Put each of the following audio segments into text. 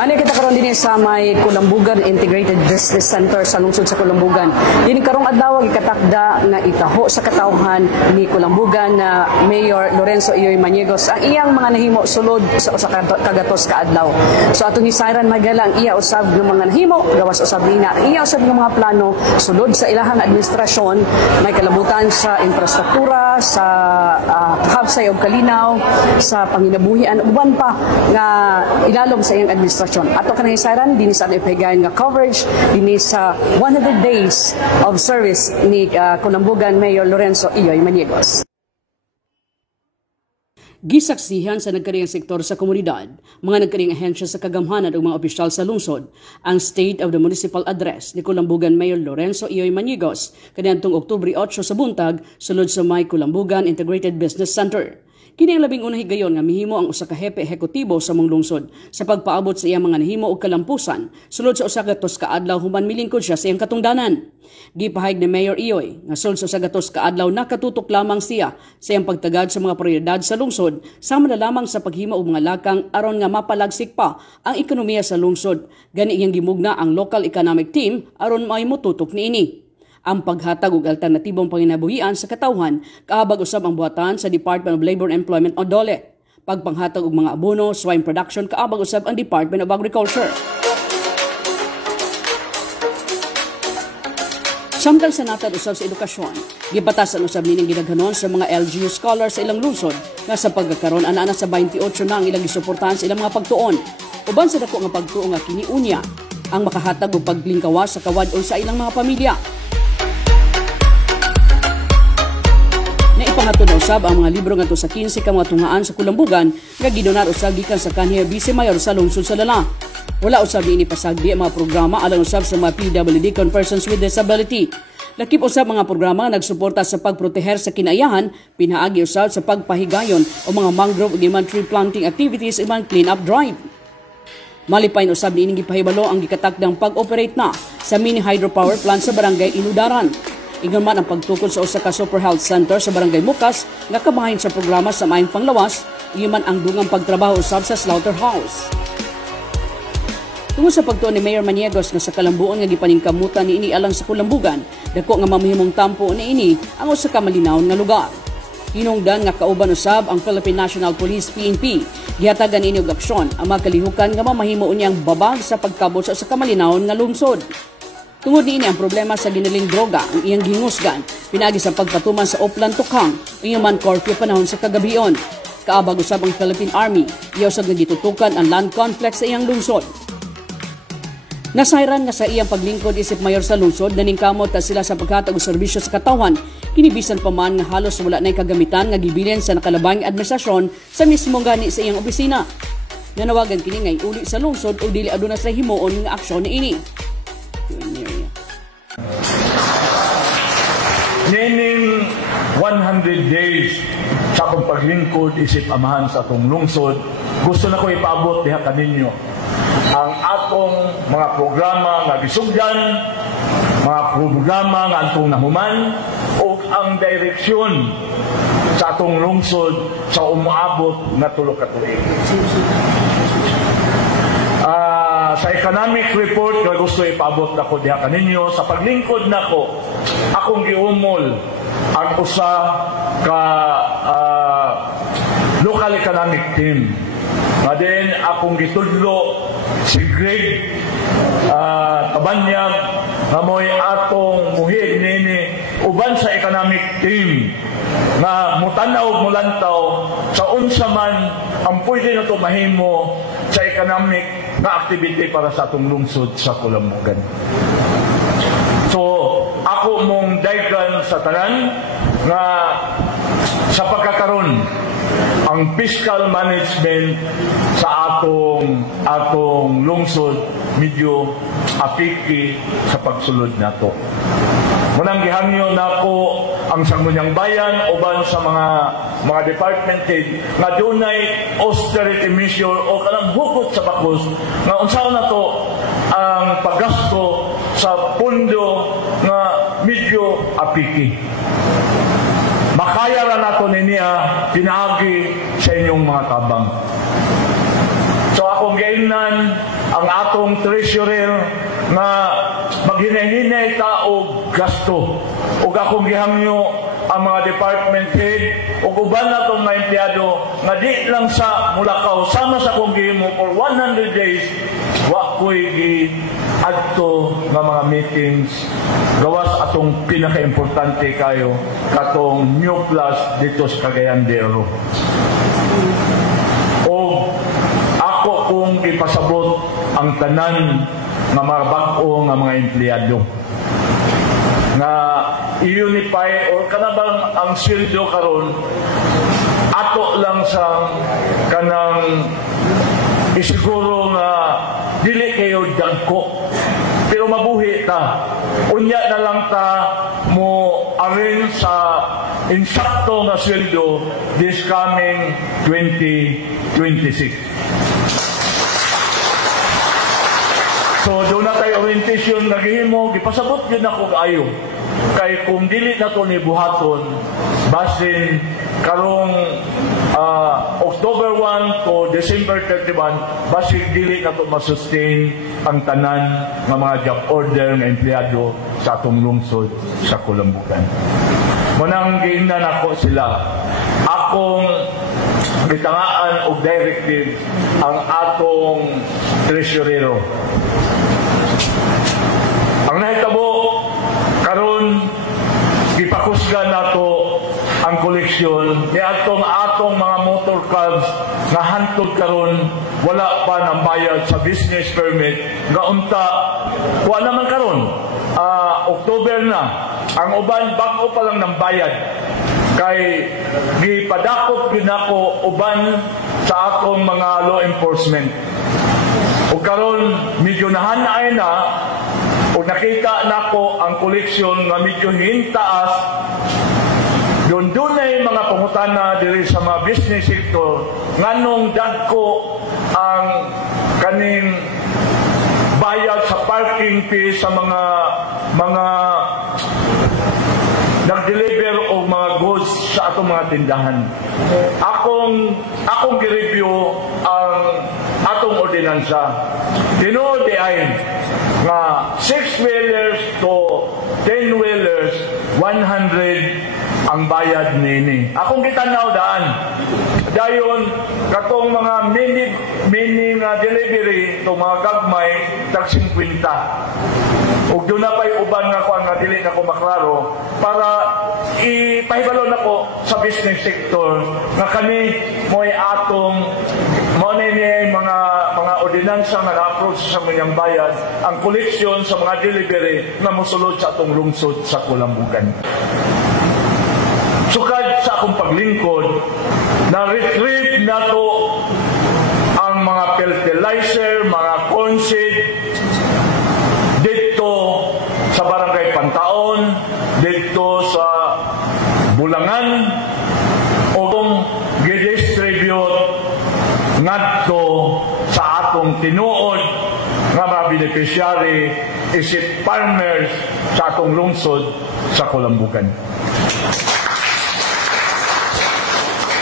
Ano kita karon din sa may Kulambugan Integrated Business Center sa lungsod sa Kulambugan. Dini karong adlaw gikatakda nga itaho sa katawhan ni Kulambugan na Mayor Lorenzo Ioy Maniegos ang iyang mga nahimo sulod sa usa ka kagatos ka adlaw. So atong hisayran magala ang iya usab ng mga nahimo gawas usab nina ang iya usab ng mga plano sulod sa ilahang administrasyon may kalabutan sa infrastruktura, sa kabsay og kalinaw, sa panginabuhian uban pa nga ilalom sa iyang administrasyon. Ato kanang hisaran dinhi sa ipahigayon nga coverage dinhi sa 100 days of service ni Kulambugan Mayor Lorenzo Ioy Maniegos. Gisaksihan sa nagkariang sektor sa komunidad, mga nagkariang ahensya sa kagamhanan ug mga opisyal sa lungsod, ang State of the Municipal Address ni Kulambugan Mayor Lorenzo Ioy Maniegos kaniadtong Oktubre 8 sa buntag sulod sa may Kulambugan Integrated Business Center. Kini ang labing unang higayon nga mihimo ang usa ka hepe ehekutibo sa mong lungsod sa pagpaabot sa iyang mga nahimo og kalampusan sulod sa usa ka tos ka adlaw human milingkod siya sa iyang katungdanan. Gipahayag ni Mayor Ioy nga sulod sa usa ka tos ka adlaw nakatutok lamang siya sa iyang pagtagad sa mga prioridad sa lungsod sama na lamang sa paghimo og mga lakang aron nga mapalagsik pa ang ekonomiya sa lungsod. Gani iyang gimugna ang local economic team aron may motutok niini. Ang paghatag og alternatibong panginabuhian sa katawhan kahabag usab ang buhatan sa Department of Labor and Employment o DOLE. Pagpanghatag og mga abono, swine production kahabag usab ang Department of Agriculture. Samtang sa natad usab sa edukasyon, gibatasan usab nining gidaghanon sa mga LGU scholars sa ilang lungsod nga sa pagkakaroon ana sa 28 na ang ilang gisuportahan sa ilang mga pagtuon. Uban sa dako nga pagtuo nga kini unya ang makahatag og paglingkawas sa kawad-on sa ilang mga pamilya. Naipangatun usab ang mga libro ngadto sa 15 ka mga tungaan sa Kulambugan nga gidonar usab gikan sa kanhi Vice Mayor sa lungsod sa Lala. Wala usab ni pasagdi ang mga programa alang usab sa mga PWD con persons with disability. Lakip usab mga programa nga nagsuporta sa pagproteher sa kinaiyahan, pinaagi usab sa pagpahigayon o mga mangrove ug human tree planting activities ug mga clean up drive. Malipayon usab niining gipahibalo ang gikatakdang pag-operate na sa mini hydropower plant sa barangay Inudaran. Ingon man ang pagtukod sa usa ka super health center sa barangay Mukas nga kabahin sa programa sa maayong panglawas, iyon ang dungang pagtrabaho usab sa slaughterhouse. Tungod sa pagtuon ni Mayor Maniegos nga sa kalambuon nga gipaningkamutan niini alang sa Kulambugan, dako nga mamahimong tampo niini ang usa ka malinawon nga lugar. Hinungdan nga kauban usab ang Philippine National Police PNP. Gihatagan ini og aksyon ang mga kalihukan nga mamahimo unyang babag sa pagkabot sa usa ka malinawon nga lungsod. Tungod niini ang problema sa ginaling droga ang iyang gingusgan pinagi sa pagpatuman sa Oplan Tukhang iyang man curfew panahon sa kagabion. Kaabag usab ang Philippine Army, iya usab nga gitutukan ang land complex sa iyang lungsod. Nasayran nga sa iyang paglingkod isip mayor sa lungsod naningkamot ta sila sa paghatag og serbisyo sa katawhan kinibisan pa man nga halos wala nay kagamitan nga gibilin sa nakalabang administrasyon sa mismo gani sa iyang opisina. Nanawagan kini nga uli sa lungsod o dili aduna sa himuon nga aksyon niini. Nining 100 days sa akong paglingkod isip amahan sa atong lungsod, gusto na ko ipaabot diha kaninyo ang atong mga programa nga gisugdan, mga programa nga atong nahuman o ang direksyon sa atong lungsod sa umuabot na tulo ka tuig. Sa economic report nga gusto ipaabot na ko diha kaninyo sa paglingkod nako akong giumol ang usa ka local economic team nga din akong gitudlo si Greg Kabanyag nga mo'y atong muhig nini uban sa economic team nga mutanaw mulantaw sa unsa man ang pwede na ito mahimo sa economic na activity para sa atong lungsod sa Kulambugan. So, ako mong daygan sa tanan nga sa pagkakaroon ang fiscal management sa atong lungsod medyo apiki sa pagsulod nato. Munang gihangyo nako ang Sangguniang Bayan uban sa mga department head nga dunay austerity measure o kanang hugot sa bakos nga unsaon nato ang paggasto sa pundo nga medyo apiki. Makaya ra nato niya pinaagi sa inyong mga tabang. So akong giingnan ang atong treasurer nga maghinay-hinay ta og gasto. Ug akong gihangyo ang mga department head ug uban natong mga empleyado nga di lang sa Mulakaw sama sa kong gihimo for 100 days wa ko'y giadto nga mga meetings gawas atong pinaka-importante kayo katong New Plus dito sa Cagayan de Oro. O ako kung ipasabot ang tanan nga mga bag-o nga mga empleyado na i-unify or kanabang ang sildo karon ato lang sa kanang isiguro nga dili kayo dagko pero mabuhi ta unya na lang ta mo arrange sa insakto nga sildo this coming 2026. So doon na tayo orientation naghihimo gipasabot din ako kaayo kay kung dili na to ni buhaton basin karong October 1 to December 31 basin dili na to masustain ang tanan ng mga job order ng empleyado sa atong lungsod sa Kulambugan. Munang giingnan ako sila akong gitangaan og directive ang atong treasurero. Ang nahitabo karon gipakusgan nato ang koleksyon ni atong mga motor clubs nga hantod karon wala pa nang bayad sa business permit nga unta wa naman karon October na ang uban bag-o pa lang nang bayad kay gipadakop gyud nako uban sa atong mga law enforcement ug karon medyo nahanay na o nakita nako ang koleksyon nga medyo hintaas doon ay mga pangutana diri sa mga business sector nganong dagko ang kaning bayad sa parking fee sa mga nag-deliver o mga goods sa atong mga tindahan. Akong gi-review ang atong ordinansa. Tinuod ay nga 6-wheelers to 10-wheelers 100 ang bayad nini. Akong gitanaw daan. Dayon katong mga mini nga delivery to mga gagmay tag 50. Ug doon na pa'y uban nga ko nga dili na ko maklaro para ipahibalo na ko sa business sector nga kami mo'y atong ni mga ordinansa nga na-approach sa kanyang bayad ang koleksyon sa mga delivery na musulod sa atong lungsod sa Kulambugan. Sukad sa akong paglingkod, na-retrieve na to ang mga fertilizer, mga corn seed, dito sa Barangay Pantaon, dito sa Bulangan, o kung gidistribute ngadto sa atong tinuod nga mga beneficiary isip farmers sa atong lungsod sa Kulambugan.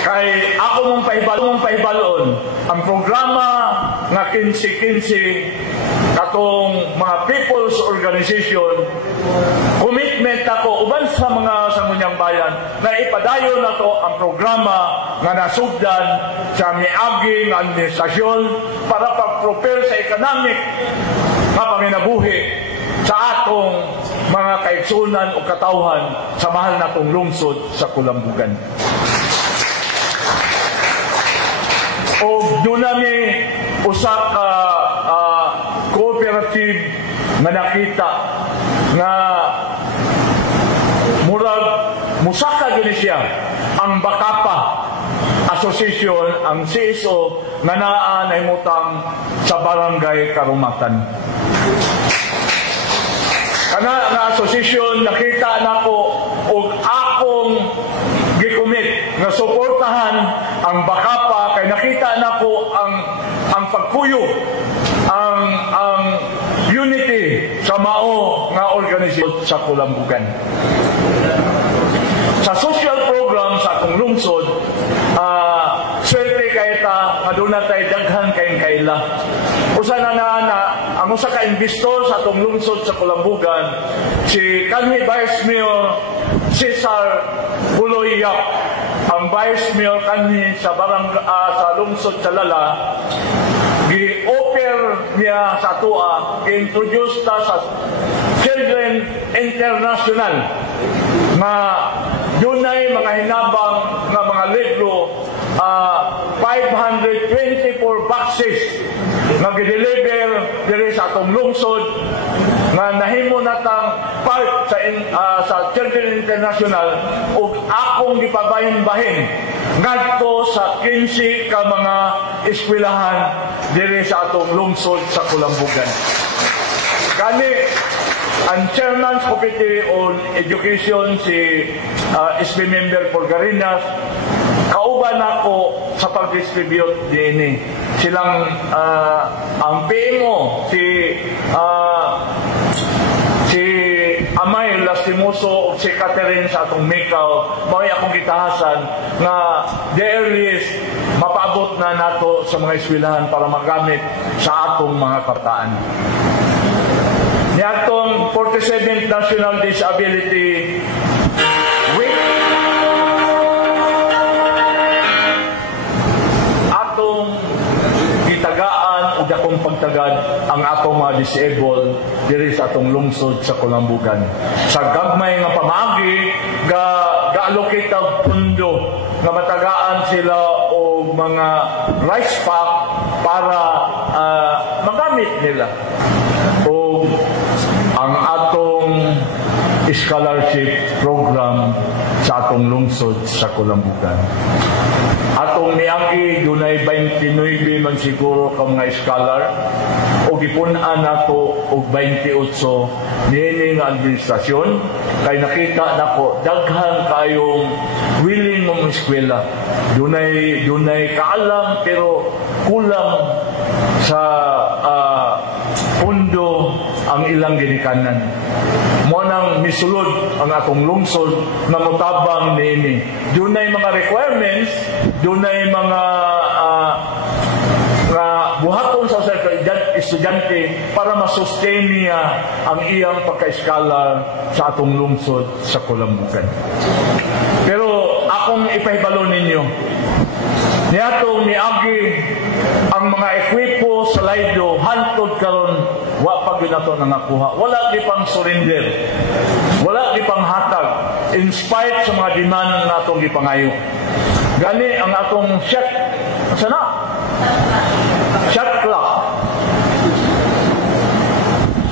Kay ako mong pahibalon ang programa nga 15-15 katong mga people's organization commitment ako uban sa mga sangunyang bayan na ipadayon na to ang programa nga nasugdan sa miagi nga administrasyon para pag-prepare sa economic nga panginabuhi sa atong mga kaigsunan o katawhan sa mahal natong lungsod sa Kulambugan. O doon namin usa ka cooperative nga nakita nga murag musaka gini siya ang Bakapa Association ang CSO nga naa nahimutang sa Barangay Karumatan. Kana nga association nakita nako og akong gikomit nga suportahan ang Bakapa kay nakita nako ang pagpuyo ang unity sa mao nga organisasyon sa Kulambugan. Sa social program sa atong lungsod, swerte kay ta nga doon na tayo daghan kay laing kaila. Usa na ang usa ka investor sa atong lungsod sa Kulambugan, si kanhi Vice Mayor Cesar Puloy-Yap, ang Vice Mayor kanhi sa sa lungsod sa Lala, gi-offer niya sa atoa, gi-introduce ta sa Children International nga dunay mga hinabang nga mga libro, 524 boxes nga gi-deliver diri sa atong lungsod nga nahimo natang part sa Children International ug akong gipabahin-bahin ngadto sa 15 ka mga eskwelahan diri sa atong lungsod sa Kulambugan. Gani ang Chairman's Committee on Education, si SB Member Porgarinas, kauban ako sa pag-distribute din. Silang ang PMO, si Amay Lastimoso o si Catherine sa atong Mikaw, maway akong gitahasan nga the earliest mapaabot na nato sa mga eskwelahan para magamit sa atong mga kabataan. Niatong 47th National Disability Week, atong gitagaan o dakong pagtagad ang atong mga disabled diri sa atong lungsod sa Kulambugan. Sa gagmay nga pamagi, ga-allocate ang pundo nga matagaan sila o mga rice pack para magamit nila. O ang atong scholarship program sa atong lungsod sa Kulambugan. Atong niagi dunay 29 man siguro ka mga scholar o gipun-an nato og 28 niini nga administrasyon kay nakita nako daghan kayong willing mong eskwela. Dunay kaalam pero kulang sa pundo ang ilang ginikanan. Mo nang misulod ang atong lungsod na motabang niini. Dunay mga requirements, dunay mga buhaton sa estudyante para masustain niya ang iyang pagka-scholar sa atong lungsod sa Kulambugan. Pero akong ipahibalo ninyo, niatong niagi ang mga ekwipo sa Laydo hantod karon wa pa gyud nato nangakuha. Wala di pang surrender. Wala di pang hatag in spite sa mga demand natong gipangayo. Gani ang atong shot clock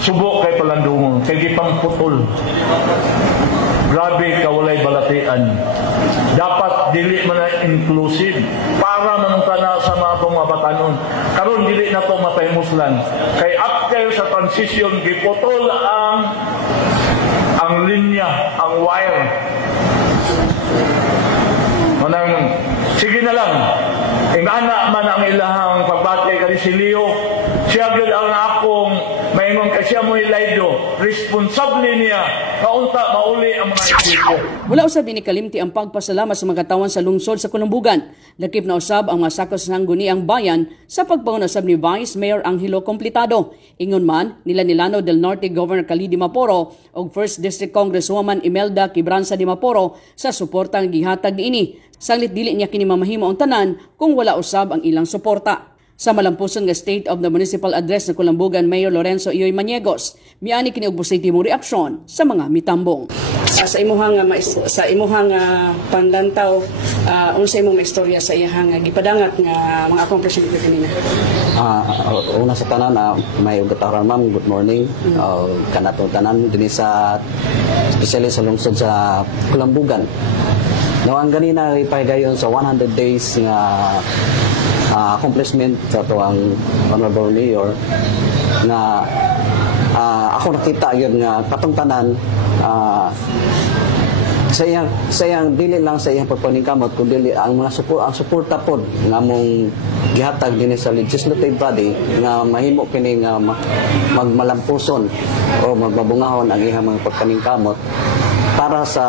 subok kay palandungon kay gipang putol. Grabe ka walay balatian. Dapat dili man na inclusive para manungkana sa mga itong mabatanon. Karon dili na ito mapaymuslan. Kay after sa transition, giputol ang linya, ang wire. Manang, sige na lang. Ingana man ang ilahang pagbati kay si Leo. Siya gyud ang akong maingon kay siya mo Laydo. Responsable niya kaunta mauli ang mga ekwipo. Wala usab ni kalimti ang pagpasalamat sa mga katawan sa lungsod sa Kulambugan. Lakip na usab ang masakos ng guni ang bayan sa pagpangunasab ni Vice Mayor Angelo Completado. Ingon man nila Nilano del Norte Governor Kali Di Maporo ug 1st District Congresswoman Imelda Quibranza Di Maporo sa suportang gihatag niini. Sanglit dili niya kini mamahimo ang tanan kung wala usab ang ilang suporta. Sa malampuson nga State of the Municipal Address ng Kulambugan, Mayor Lorenzo Ioy Maniegos, miani kini og positibong reaksyon sa mga mitambong. Sa imuhang panlantaw, unsa imong maistorya sa iyang gipadangat nga mga accomplishment kanina? Una sa tanan, may ugataran ma'am, good morning. Kanatong tanan dinhi sa especially sa lungsod sa Kulambugan. Ang ganina ipahigayon sa 100 days nga accomplishment sa tuwang Honorable Mayor na ako nakita yun nga katong tanan sa iyang dili lang sa iyang pagpaningkamot kundi ang mga suporta pod nga mong gihatag dinhi sa legislative body nga mahimo kini nga magmalampuson o magbabungahon ang iyang mga pagpaningkamot para sa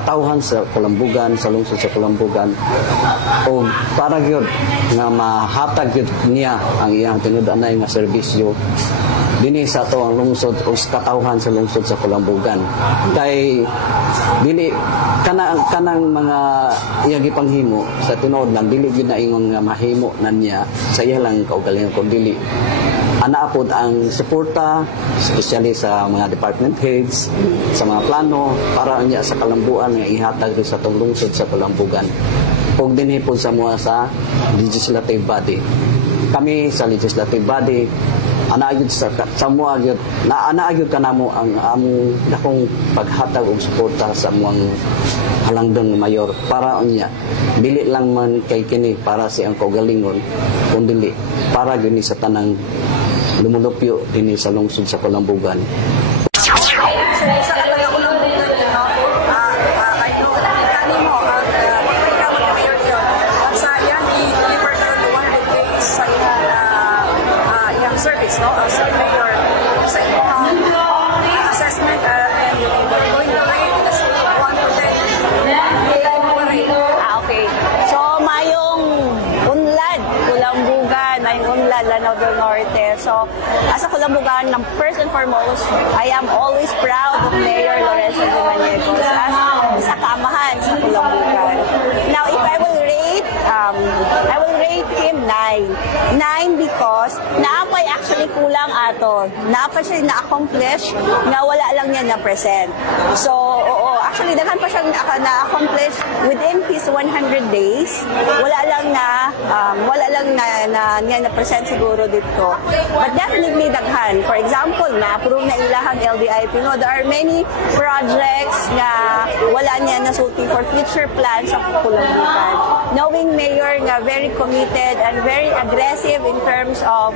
katawhan sa Kulambugan, sa lungsod sa Kulambugan, o para gyud nga mahatag gyud niya ang iyang tinud-anay nga serbisyo dinhi sa ato ang lungsod o katawhan sa lungsod sa Kulambugan. Kay dili kanang mga iya gipanghimo sa tinuod lang dili gyud na ingon nga mahimo na niya sa iya lang kaugalingon kun dili ana pod ang suporta especially sa mga department heads sa mga plano para niya sa kalambuan nga ihatag sa atong lungsod sa Kulambugan ug dinhi pod sa mga sa legislative body. Kami sa legislative body ana gyud sa mo gyud na ana gyud kanamo ang among dakong paghatag og suporta sa among halangdong mayor para unya dili lang man kay kini para sa ang kaugalingon kundi para gyud sa tanang lumulupyo dinhi sa lungsod sa Kulambugan. Service, no? As a mayor, sa assessment and going the rate is 1 to 10. Okay. So, mayong unlad, Kulambugan, mayong unlad, Lanao del Norte. So, as a Kulambugan, first and foremost, I am always proud of Mayor Lorenzo de Maniegos as sa kamahan sa Kulambugan. Now, if I will rate him 9. 9 because naapay actually kulang ato. Naapay siya na-accomplish na wala lang niya na-present. So, oo, actually, daghan pa siyang na-accomplish within his 100 days. Wala lang na niya na-present siguro dito. But definitely daghan. For example, na-approve na ilahang LDIP. No, there are many projects na wala niya nasulti for future plans sa Kulambugan. Knowing Mayor nga very committed and very aggressive in terms of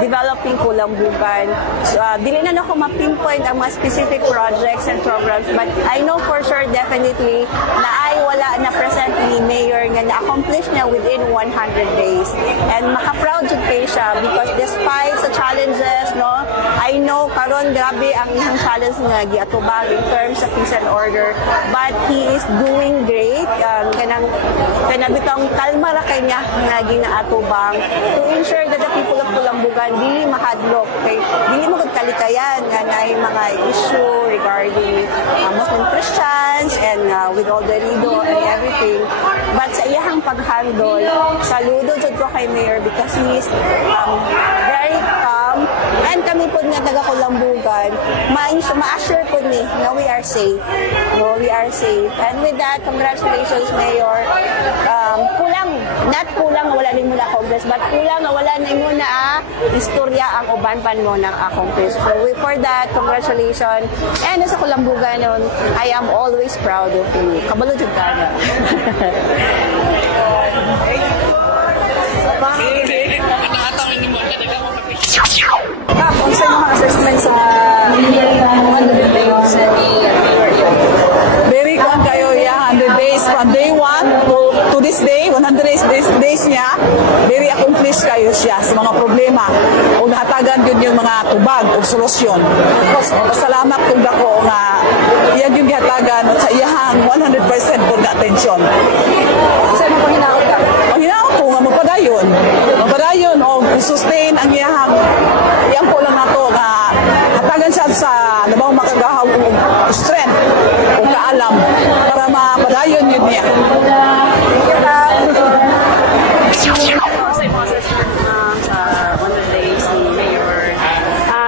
developing Kulambugan. So, dili na ako ma-pinpoint ang mga specific projects and programs, but I know for sure definitely na ay wala na present ni Mayor nga na-accomplish na within 100 days. And maka-proud kay siya because despite sa challenges, no, I know karon grabe ang ihang challenge nga giatubang in terms of peace and order, but he is doing great. Kanang bitong kalma ra kay niya nga ginaatubang to ensure that the people of Kulambugan dili mahadlok kay dili mo kalikayan nga naay mga issue regarding Muslim Christians and with all the rido and everything. But sa iyang paghandle, saludo jud ko kay Mayor because he is very calm and kami po nga taga Kulambugan ma-assure po ni na we are safe. No, we are safe. And with that, congratulations Mayor. Not kulang wala ni mo na accomplish, but kulang wala ni mo na istorya ang uban pan mo na accomplish. So for that, congratulations. And sa Kulambugan nun, I am always proud of you. Kabalo jud ka na. Kung sa mga assessment sa very good kayo, 100 days from day 1 to this day, 100 days niya, very accomplished kayo siya sa mga problema o nahatagan yun yung mga tubag o solusyon. Pasalamat kung dako nga yan yung gihatagan at sa iyahang 100% po na atensyon. Kasi mo panghinakot ka? Panghinakot ko nga mapadayon o sustain ang iyahang po lang nato nga hatagan siya sa labang makagahaw o strength o kaalam para mapadayon yun niya.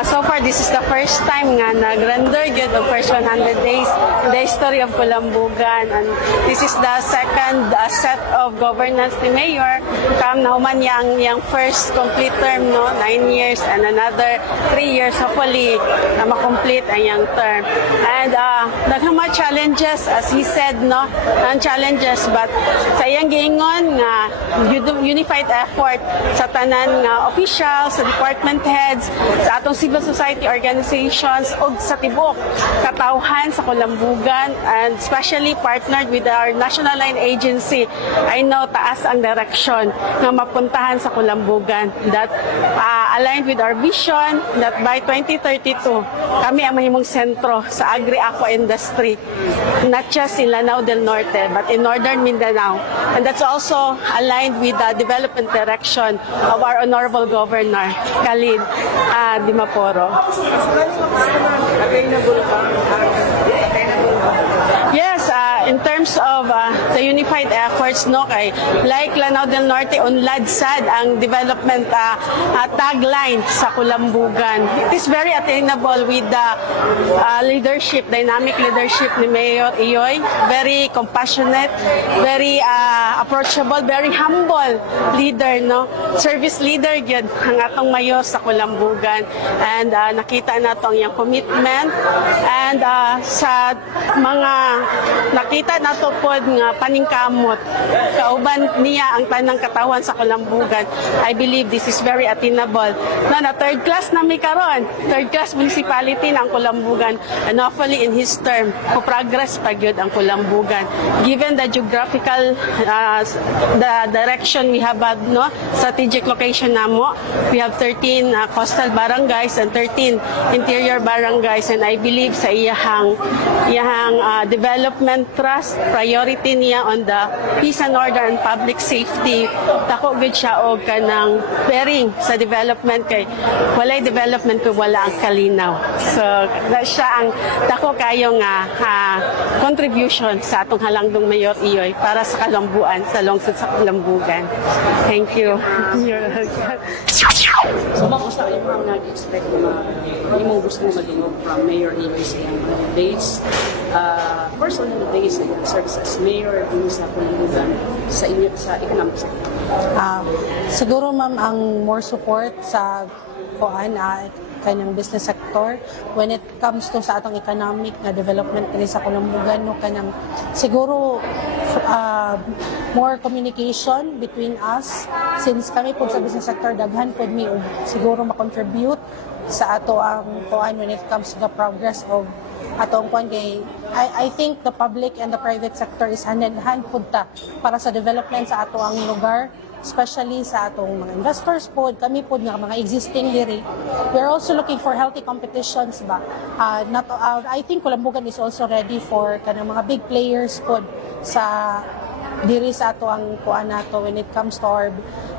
So far, this is the first time nga nag-render yun the first 100 days in the history of Kulambugan. And this is the second set of governance ni Mayor. Nahuman yang first complete term, no, 9 years and another 3 years hopefully na makomplete ang yang term. And daghang mga challenges, as he said, no, ang challenges, but sa iyang giingon nga unified effort sa tanan nga officials, sa department heads, sa atong civil society organizations o sa tibok katauhan sa Kulambugan, and especially partnered with our National Line Agency. I know taas ang direksyon na mapuntahan sa Kulambugan, that aligned with our vision that by 2032 kami ang mahimong sentro sa agri-aqua industry, not just in Lanao del Norte but in Northern Mindanao, and that's also aligned with the development direction of our Honorable Governor Khalid Dimaporo. Yes, in terms of the unified efforts, no, like Lanao del Norte, unlad sad ang development tagline sa Kulambugan. It is very attainable with the leadership, dynamic leadership ni Mayor Iyoy. Very compassionate, very approachable, very humble leader, no? Service leader yun ang atong mayor sa Kulambugan. And nakita nato ang iyang commitment, and sa mga nakita nato pod nga paningkamot kauban niya ang tanang katawan sa Kulambugan. I believe this is very attainable. Na third class na may karon, third class municipality na ang Kulambugan, and hopefully in his term progress pa gyud ang Kulambugan. Given the geographical the direction we have, no, strategic location namo, we have 13 coastal barangays and 13 interior barangays, and I believe sa iyahang development trust, priority niya on the peace and order and public safety. Tako gud siya og kanang bearing sa development, kay walay development kung wala ang kalinaw. So siya ang tako kayo nga contribution sa atong halangdong Mayor Iyoy para sa kalambuan, sa lungsod sa Kulambugan. Thank you. So, makusta kayo mga nag-expect na yung gusto mag-ingog from Mayor Iyoy sa iyang days? First on the days na service as mayor dun sa Kulambugan sa economic sector? Siguro ma'am, ang more support sa kanyang business sector when it comes to sa atong economic na development diri sa Kulambugan, no, kanang siguro more communication between us, since kami po sa business sector daghan pod mi siguro ma-contribute sa ato ang kuan when it comes to the progress of atong kuan. Kay I think the public and the private sector is hand in hand pud ta para sa development sa ato ang lugar, especially sa atong mga investors po, kami po nga mga existing diri. We're also looking for healthy competitions ba. I think Kulambugan is also ready for kanang mga big players po sa diri sa ato ang kuan nato when it comes to our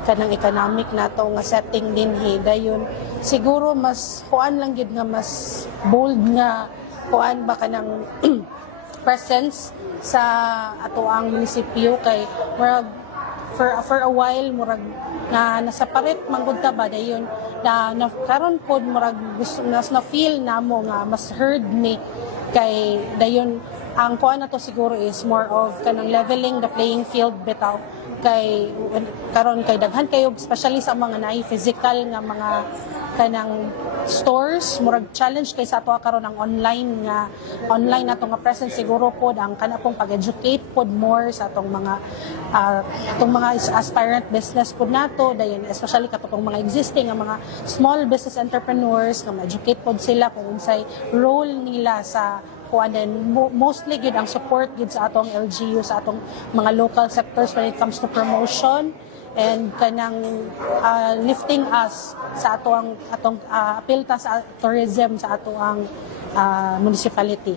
kanang economic nato nga setting dinhi. Dayon siguro mas kuan lang gid nga mas bold nga kuan ba kanang presence sa ato ang munisipyo, kay for a while murag na nasaparit manggod ta ba dayon na karon pod murag gusto na feel namo nga mas heard ni, kay dayon ang kuan nato siguro is more of kanang leveling the playing field bitaw, kay karon kay daghan kayo especially sa mga naay physical nga mga kanang stores, murag challenge kay sa ato karon ang online nato nga presence. Siguro pod ang kana pong pag-educate pod more sa atong mga aspirant business pod nato, dayon especially katong mga existing nga mga small business entrepreneurs nga ma-educate pod sila kung unsay role nila sa kuan, then mostly gid ang support gid sa atong LGU, sa atong mga local sectors when it comes to promotion and kanang lifting us sa atong appeal ta sa tourism sa atong municipality.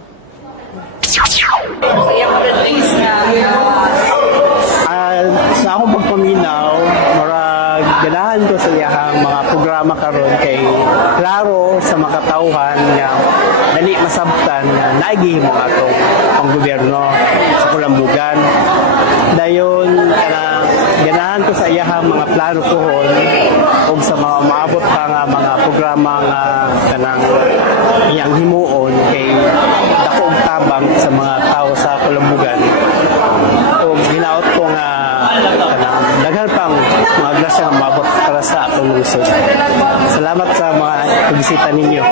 Sa akong pagpaminaw, marag ganahan ko sa iyahang mga programa karon, kay klaro sa makatauhan nga dali masabtan nga naigihimo atong panggobyerno sa Kulambugan. Dayon ganahan ko sa iyahang mga plano pohon ug sa mga maabot pa nga mga programa nga kanang iyang himuon, kay dako og tabang sa mga tao sa Kulambugan. Ug hinaot ko nga kanang daghan pang mga grasya nga maabot para sa atong lungsod. Salamat sa mga pagbisita ninyo.